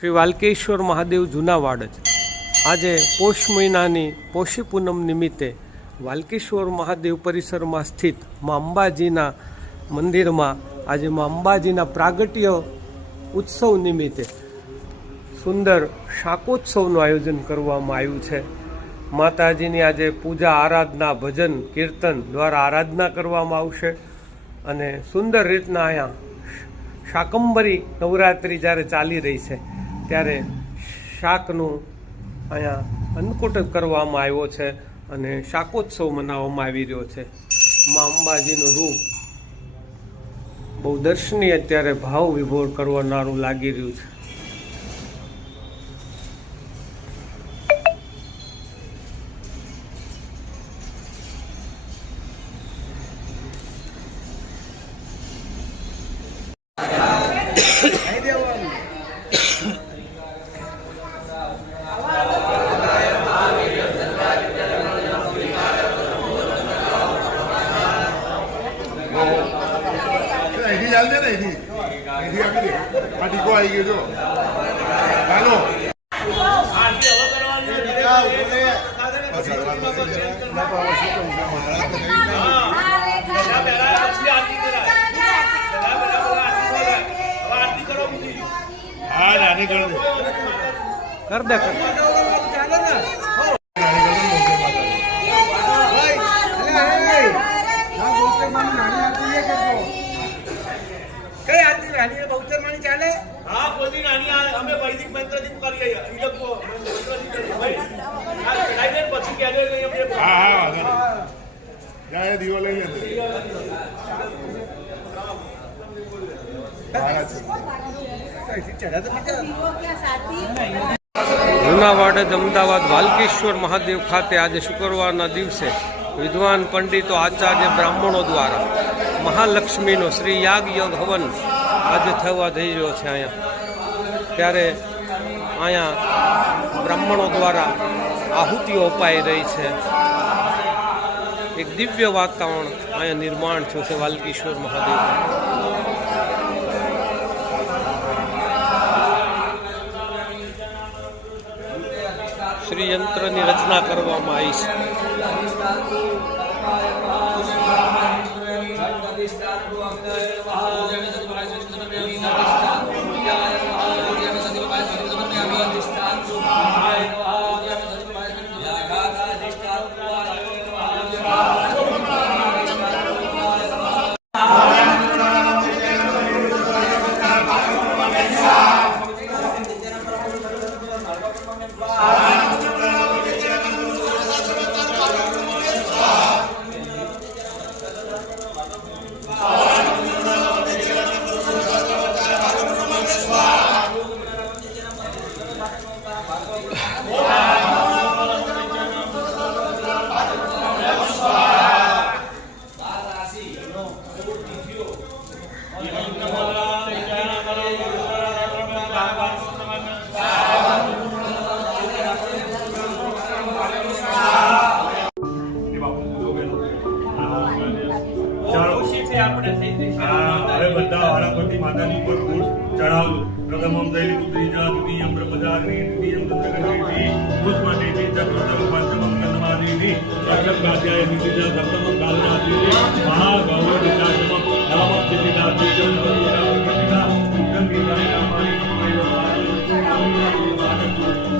શ્રી વાલ્કેશ્વર મહાદેવ જૂનાવાડ આજે પોષ મહિનાની પોષી પૂનમ નિમિત્તે વાલ્કેશ્વર મહાદેવ પરિસરમાં સ્થિત મા અંબાજીના મંદિરમાં આજે મા અંબાજીના પ્રાગટ્ય ઉત્સવ નિમિત્તે સુંદર શાકોત્સવનું આયોજન કરવામાં આવ્યું છે। માતાજીની આજે પૂજા આરાધના ભજન કીર્તન દ્વારા આરાધના કરવામાં આવશે અને સુંદર રીતના અહીંયા શાકંભરી નવરાત્રિ જ્યારે ચાલી રહી છે ત્યારે શાકનું અહીંયા અન્નકૂટ કરવામાં આવ્યો છે અને શાકોત્સવ મનાવવામાં આવી રહ્યો છે। મા અંબાજીનું રૂપ બહુ દર્શનીય અત્યારે ભાવ વિભોર કરનારું લાગી રહ્યું છે। कर दे ચાલે હા કોઈ નાની અમે વૈદિક મંત્રથી કરી ઈ લોકો પછી કે હા જાય દીવો લઈ જૂનાવાડ અમદાવાદ વાલ્કેશ્વર મહાદેવ ખાતે આજે શુક્રવારના દિવસે વિદ્વાન પંડિતો આચાર્ય બ્રાહ્મણો દ્વારા મહાલક્ષ્મીનો શ્રી યાગ યજ્ઞ હવન આજે થવા થઈ રહ્યો છે। અહીંયા ત્યારે અહીંયા બ્રાહ્મણો દ્વારા આહુતિઓ અપાઈ રહી છે। એક દિવ્ય વાતાવરણ અહીંયા નિર્માણ થયું છે વાલ્કેશ્વર મહાદેવ। શ્રી યંત્રની રચના કરવામાં આવી છે। માતાની પર ફૂલ ચડાવજો। પ્રથમમ દૈનિક ત્રીજા દ્વિતીયમ બ્રહ્મચારિણી તૃતીયમ દત્તકર્ણી પુષ્પદેવી ચતુર્થમ પંચમમ કન્માદેવી સકલમ ગાધ્યાય ત્રીજા સપ્તમમ કાલનાદેવી મહાગૌર વિચારમમ નવમમ સિદ્ધિદાત્રીજમ નવમમ ગંગીદાય રામાણી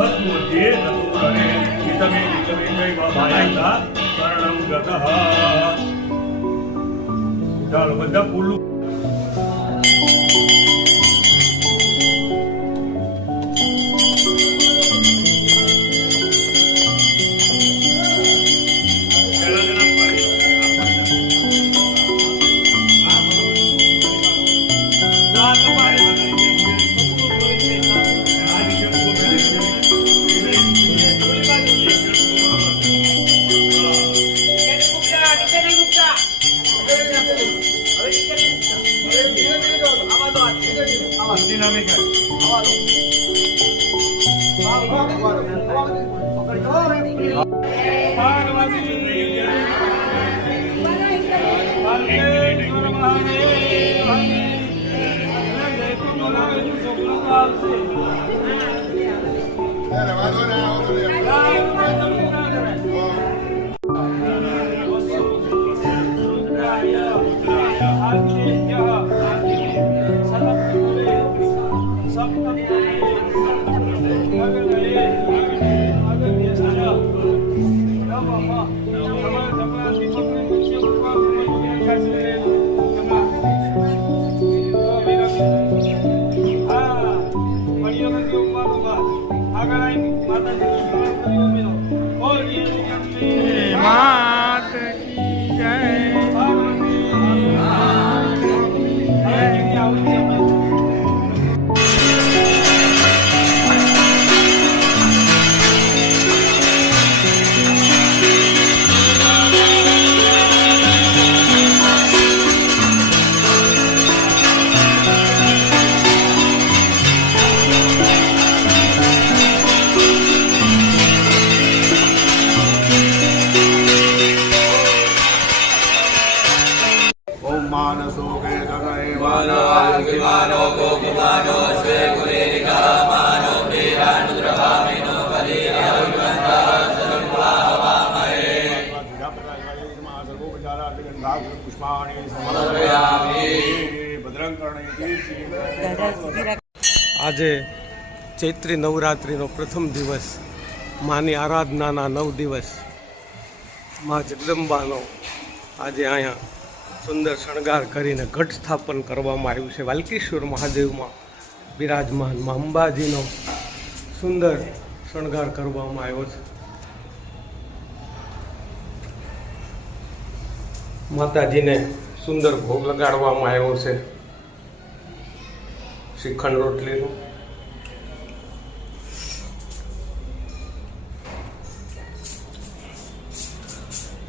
સત્મૂર્તિએ નમોરે ઈતમે નિકમે જય ભાયતા શરણમ ગતઃ। ચાલો બધા ફૂલ Thank you. માત કી જય. ઓમ માનસો કે ગગને માનો ગોપમાનો શ્વે કુલેરિકા માનો પ્રિયાનુદ્રભામિનો પુષ્પાણી ભદ્રં આજે ચૈત્રી નવરાત્રિનો પ્રથમ દિવસ, માની આરાધનાના 9 દિવસ, મા જગદંબાનો આજે અહીંયા સુંદર શણગાર કરીને ઘટ સ્થાપન કરવામાં આવ્યું છે. વાલ્કેશ્વર મહાદેવમાં બિરાજમાન મા અંબાજીનો સુંદર શણગાર કરવામાં આવ્યો છે. માતાજીને સુંદર ભોગ લગાડવામાં આવ્યો છે શ્રીખંડ રોટલીનો.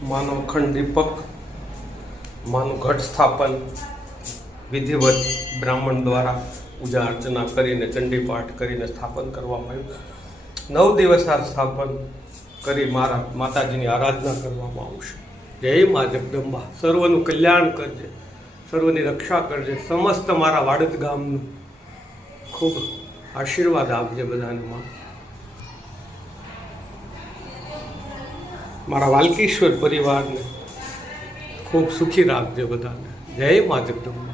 માનો અખંડ દીપક, માનું ઘટ સ્થાપન વિધિવત બ્રાહ્મણ દ્વારા પૂજા અર્ચના કરીને ચંડી પાઠ કરીને સ્થાપન કરવામાં આવ્યું. 9 દિવસ આ સ્થાપન કરી માતાજીની આરાધના કરવામાં આવશે. જય મા જગદંબા, સર્વનું કલ્યાણ કરજે, સર્વની રક્ષા કરજે. સમસ્ત મારા વાડજ ગામનું ખૂબ આશીર્વાદ આપજે બધાને. મારા વાલ્કેશ્વર પરિવારને ખૂબ સુખી રાખજે બધાને. જય મા જગદંબા.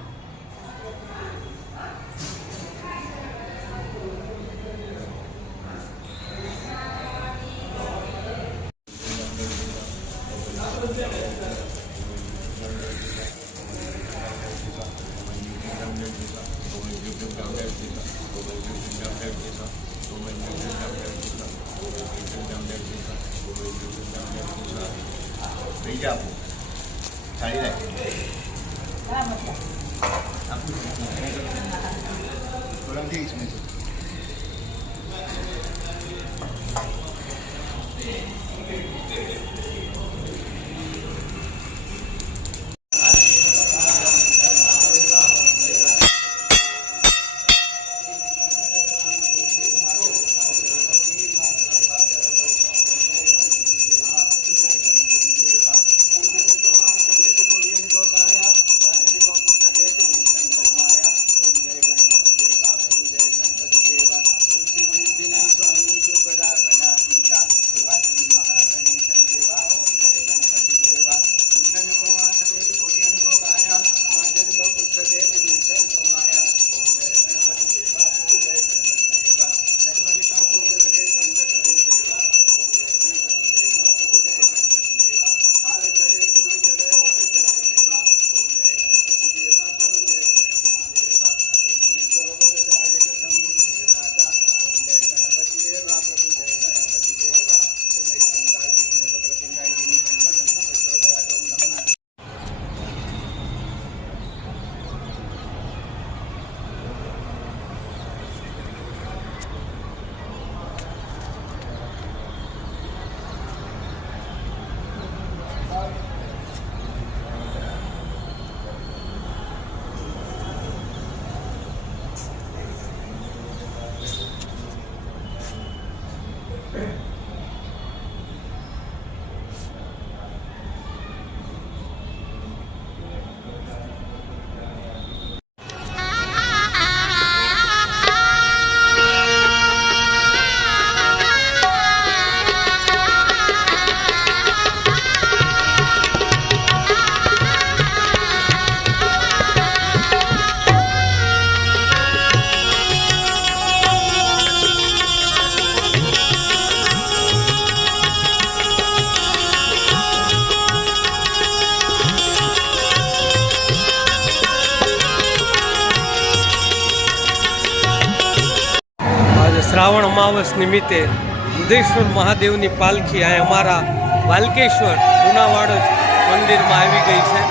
બીજા સારી રાખે શ્રાવણ અમાવસ નિમિત્તે બુદ્ધેશ્વર મહાદેવની પાલખી આ અમારા વાલકેશ્વર જૂનાવાડ મંદિરમાં આવી ગઈ છે.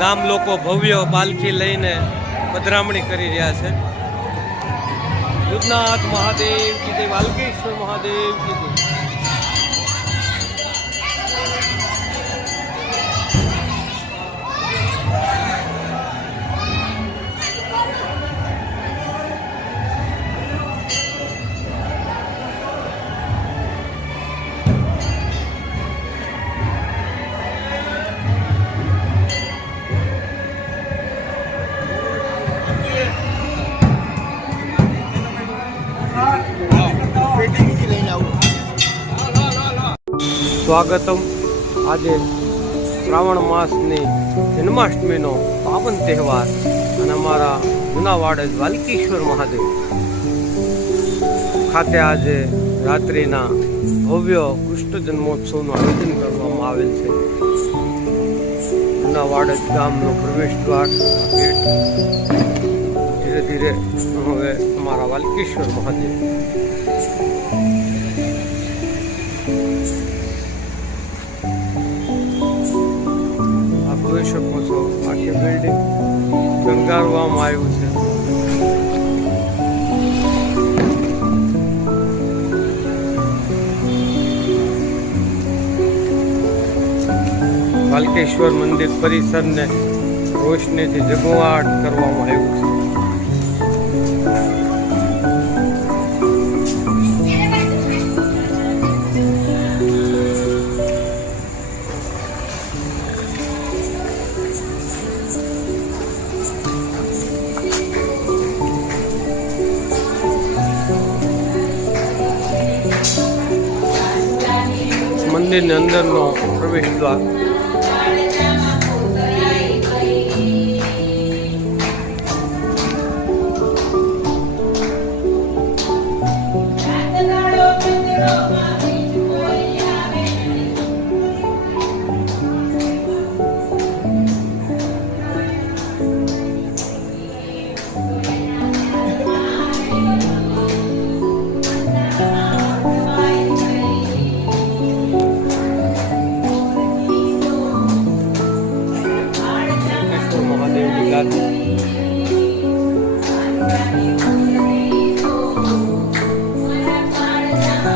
ગામ લોકો ભવ્ય પાલખી લઈને પધરામણી કરી રહ્યા છે. દૂધનાથ મહાદેવ કી જય, વાલકેશ્વર મહાદેવ કી જય. સ્વાગતમ. આજે શ્રાવણ માસની જન્માષ્ટમીનો પાવન તહેવાર અને અમારા જૂનાવાડ વાલકેશ્વર મહાદેવ ખાતે આજે રાત્રિના ભવ્ય કૃષ્ણ જન્મોત્સવનું આયોજન કરવામાં આવેલ છે. જૂનાવાડ ગામનો પ્રવેશ દ્વાર ગેટ. ધીરે ધીરે હવે અમારા વાલકેશ્વર મહાદેવ જોઈ શકો છો. આખી બિલ્ડિંગ શણગારવામાં આવ્યું છે. વાલકેશ્વર મંદિર પરિસરને રોશનીથી ઝગમગાટ કરવામાં આવ્યું છે. મંદિરની અંદરનો પ્રવેશ દ્વાર.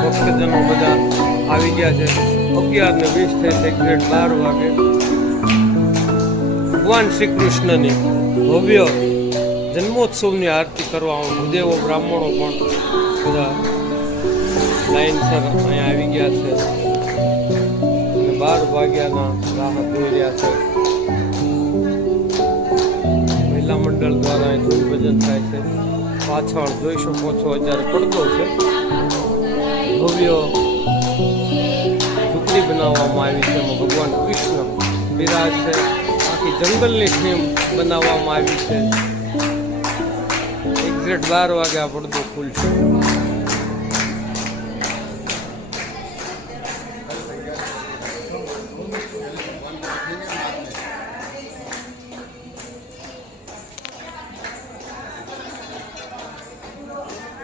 ભક્તજનો બધા આવી ગયા છે. 11:20 થઈ છે. એક્ઝેક્ટ 12 વાગે ભગવાન શ્રી કૃષ્ણની ભવ્ય જન્મોત્સવની આરતી કરવામાં ભૂદેવો બ્રાહ્મણો પણ બધા લાઈનસર અહીંયા આવી ગયા છે અને 12 વાગ્યાના રાહ જોઈ રહ્યા છે. મહિલા મંડળ દ્વારા ધૂન ભજન થાય છે. પાછળ જોઈ શકો છો અત્યારે પડદો છે. ભવ્ય ઝૂંપડી બનાવવામાં આવી છે. એમાં ભગવાન કૃષ્ણ બિરાજ છે. આખી જંગલની થીમ બનાવવામાં આવી છે. એક્ઝેક્ટ 12 વાગે આ પડદો ખુલશે.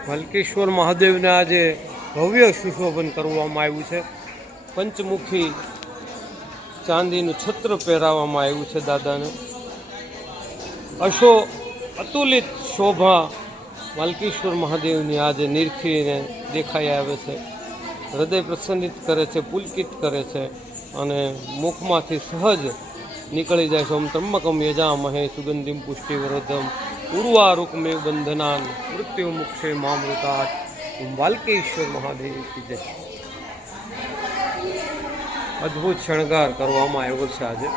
વાલકેશ્વર મહાદેવને આજે ભવ્ય સુશોભન કરવામાં આવ્યું છે. પંચમુખી ચાંદીનું છત્ર પહેરાવવામાં આવ્યું છે દાદાને. અતુલિત શોભા વાલકેશ્વર મહાદેવની આજે નિરખીને દેખાઈ આવે છે. હૃદય પ્રસન્નિત કરે છે, પુલકિત કરે છે અને મુખમાંથી સહજ નીકળી જાય છે. ઓમ ત્રંબકમ યજામહે સુગંધિમ પુષ્ટિવર્ધમ ઉર્વારુકમેવ બંધનાન મૃત્યુ મુક્ષે મામૃતાત. વાલકેશ્વર મહાદેવ કી જય. અદ્ભુત શણગાર કરવામાં આવ્યો છે આજે.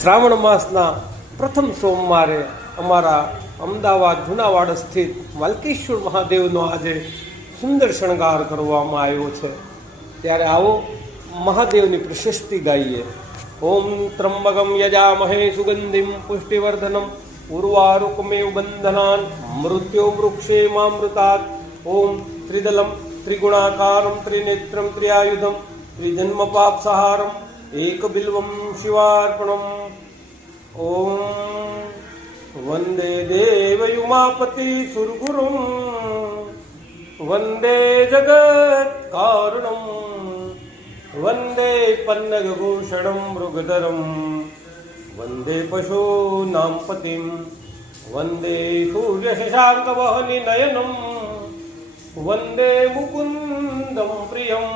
શ્રાવણ માસના પ્રથમ સોમવારે અમારા અમદાવાદ જુનાવાડ સ્થિત વાલ્કેશ્વર મહાદેવનો આજે સુંદર શણગાર કરવામાં આવ્યો છે. ત્યારે આવો મહાદેવની પ્રશસ્તિ ગાઈએ. ઓમ ત્રંબકમ યજામહે સુગંધિમ પુષ્ટિવર્ધનમ ઉર્વારુકમેવ બંધનાન મૃત્યો વૃક્ષે મામૃતાત. ઓમ ત્રિદલમ ત્રિગુણાકારમ ત્રિનેત્રમ ત્રિઆયુધમ ત્રિજન્મ પાપસહારમ એકબિલ્વમ શિવાર્પણમ. ઓમ વંદે દેવયુમાપતિ સુરગુરુમ વંદે જગત કારણમ વંદે પન્નગભૂષણમ મૃગધરમ વંદે પશૂનાં પતિમ વંદે સૂર્યશશાંકવહનિ નયનમ વંદે મુકુંદમ પ્રિયમ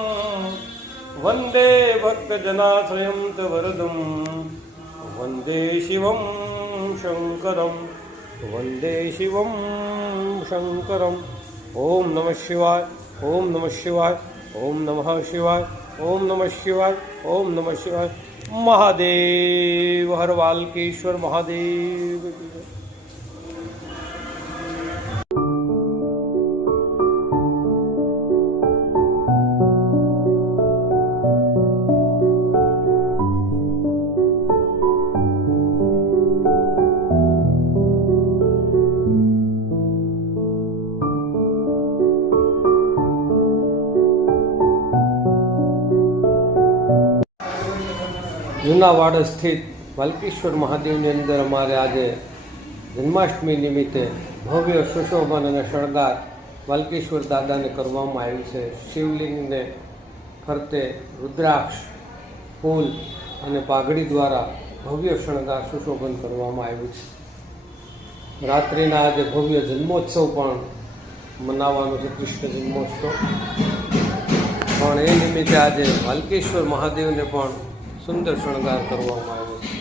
વંદે ભક્તજનાશ્રયં ચ વરદમ વંદે શિવમ શંકરમ વંદે શિવમ શંકરમ. ઓમ નમઃ શિવાય. ઓમ નમઃ શિવાય. ઓમ નમઃ શિવાય. ઓમ નમઃ શિવાય. ઓમ નમઃ શિવાય. મહાદેવ હર વાલ્કેશ્વર મહાદેવ. જુનાવાડ સ્થિત વાલ્કેશ્વર મહાદેવની અંદર અમારે આજે જન્માષ્ટમી નિમિત્તે ભવ્ય સુશોભન અને શણગાર વાલ્કેશ્વર દાદાને કરવામાં આવ્યું છે. શિવલિંગને ફરતે રુદ્રાક્ષ, ફૂલ અને પાઘડી દ્વારા ભવ્ય શણગાર સુશોભન કરવામાં આવ્યું છે. રાત્રિના આજે ભવ્ય જન્મોત્સવ પણ મનાવવાનો છે, કૃષ્ણ જન્મોત્સવ. પણ એ નિમિત્તે આજે વાલ્કેશ્વર મહાદેવને પણ સુંદર શણગાર કરવામાં આવ્યો છે.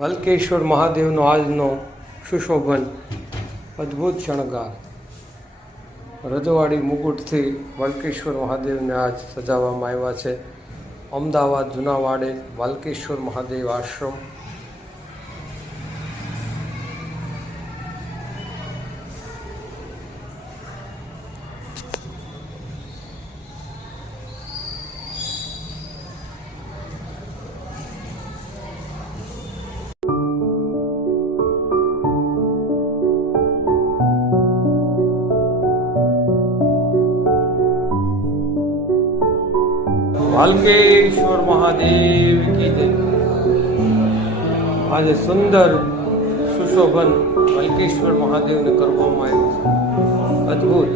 વાલ્કેશ્વર મહાદેવનો આજનો સુશોભન અદ્ભુત શણગાર. રજવાડી મુકુટથી વાલ્કેશ્વર મહાદેવને આજ સજાવવામાં આવ્યા છે. અમદાવાદ જુનાવાડે વાલ્કેશ્વર મહાદેવ આશ્રમ. વાલ્કેશ્વર મહાદેવ કી જય. આજે સુંદર સુશોભન વાલ્કેશ્વર મહાદેવને કરવામાં આવ્યું છે. અદ્ભુત.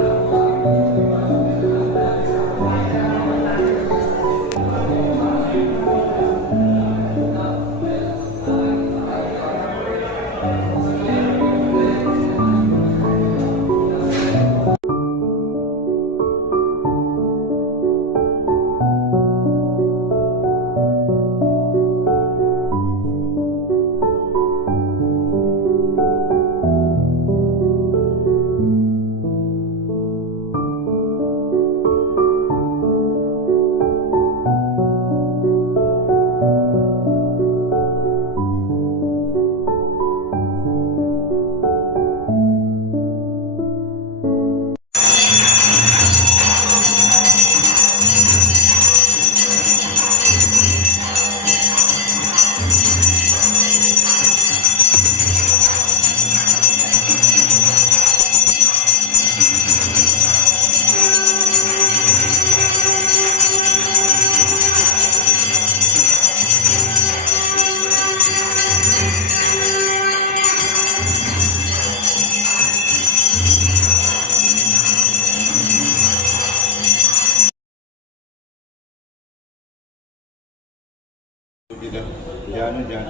ज्ञान ज्ञान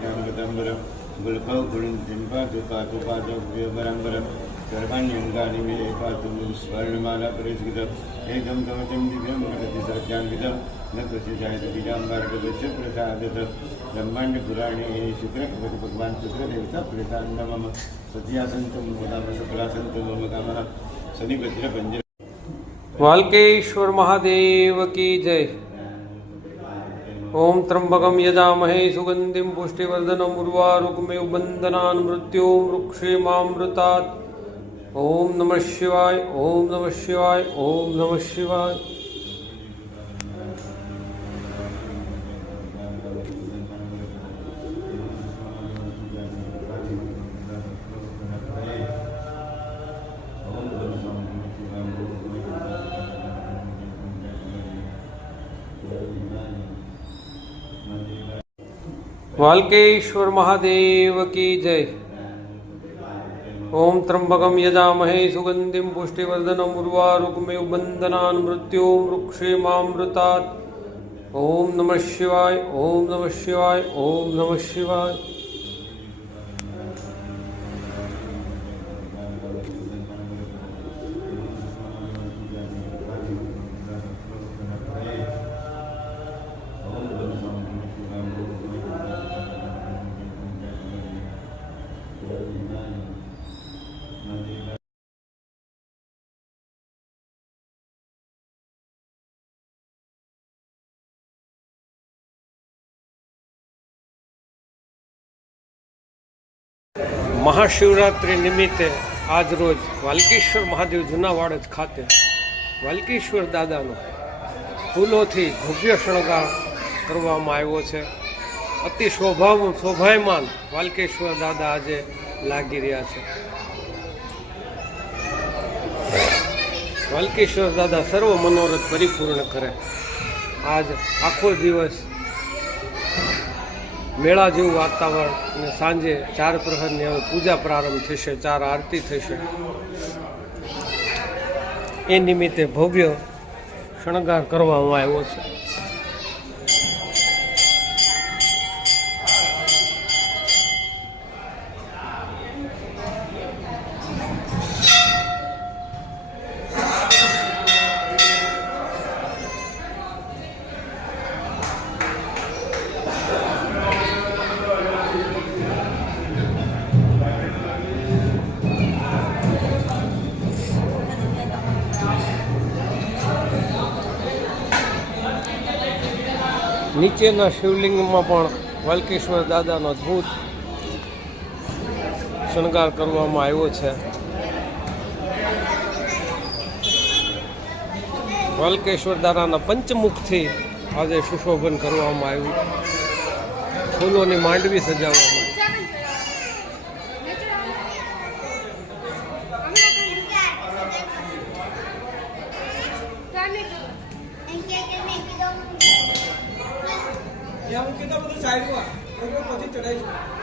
ज्ञान गुलकौ गुणिं पातु पातु पातु व्योमरम्बरं सर्वाण्यङ्गानि मे पातु स्वर्णमाला परिस्कृतम् एकं कवचं दिव्यं महति सत्यान्वितं न क्वचिजायत बीजाम्बार्कस्य प्रसादतः ब्रह्माण्डपुराणे शुक्रः भगवान् शुक्रदेवता प्रसादं मम सत्यासन्तं मम सकलासन्तं मम कामः शनिभद्रपञ्जर वाल्केश्वर महादेव की जय। ओम त्र्यंबकं यजामहे सुगंधिं पुष्टिवर्धनम् उर्वारुकमेव बन्धनान् मृत्यो वृक्षेमामृतात्। ओम नमः शिवाय, ओम नमः शिवाय, ओम नमः शिवाय। वाल्केश्वर महादेव की जय। ओम त्र्यंबकं यजामहे सुगंधिं पुष्टिवर्धनम् उर्वारुकमेव बन्धनान् मृत्यो वृक्षेमामृतात्। ओम नमः शिवाय, ओम नमः शिवाय, ओम नमः शिवाय। મહાશિવરાત્રિ નિમિત્તે આજ રોજ વાલ્કેશ્વર મહાદેવ જૂના વાડજ ખાતે વાલ્કેશ્વર દાદાનો ફૂલોથી ભવ્ય શણગાર કરવામાં આવ્યો છે। અતિ શોભાયમાન વાલ્કેશ્વર દાદા આજે લાગી રહ્યા છે। વાલ્કેશ્વર દાદા સર્વ મનોરથ પરિપૂર્ણ કરે। આજ આખો દિવસ મેળા જેવું વાતાવરણ અને સાંજે 4 પ્રહરની હવે પૂજા પ્રારંભ થશે, 4 આરતી થશે। એ નિમિત્તે ભવ્ય શણગાર કરવામાં આવ્યો છે। નીચેના શિવલિંગમાં પણ વાલ્કેશ્વર દાદાનો અદ્ભુત શણગાર કરવામાં આવ્યો છે। વાલ્કેશ્વર દાદાના પંચમુખથી આજે સુશોભન કરવામાં આવ્યું, ફૂલોની માંડવી સજાવવામાં। હું કેટલા બધું સાઈડમાં પછી ચડાવીશું।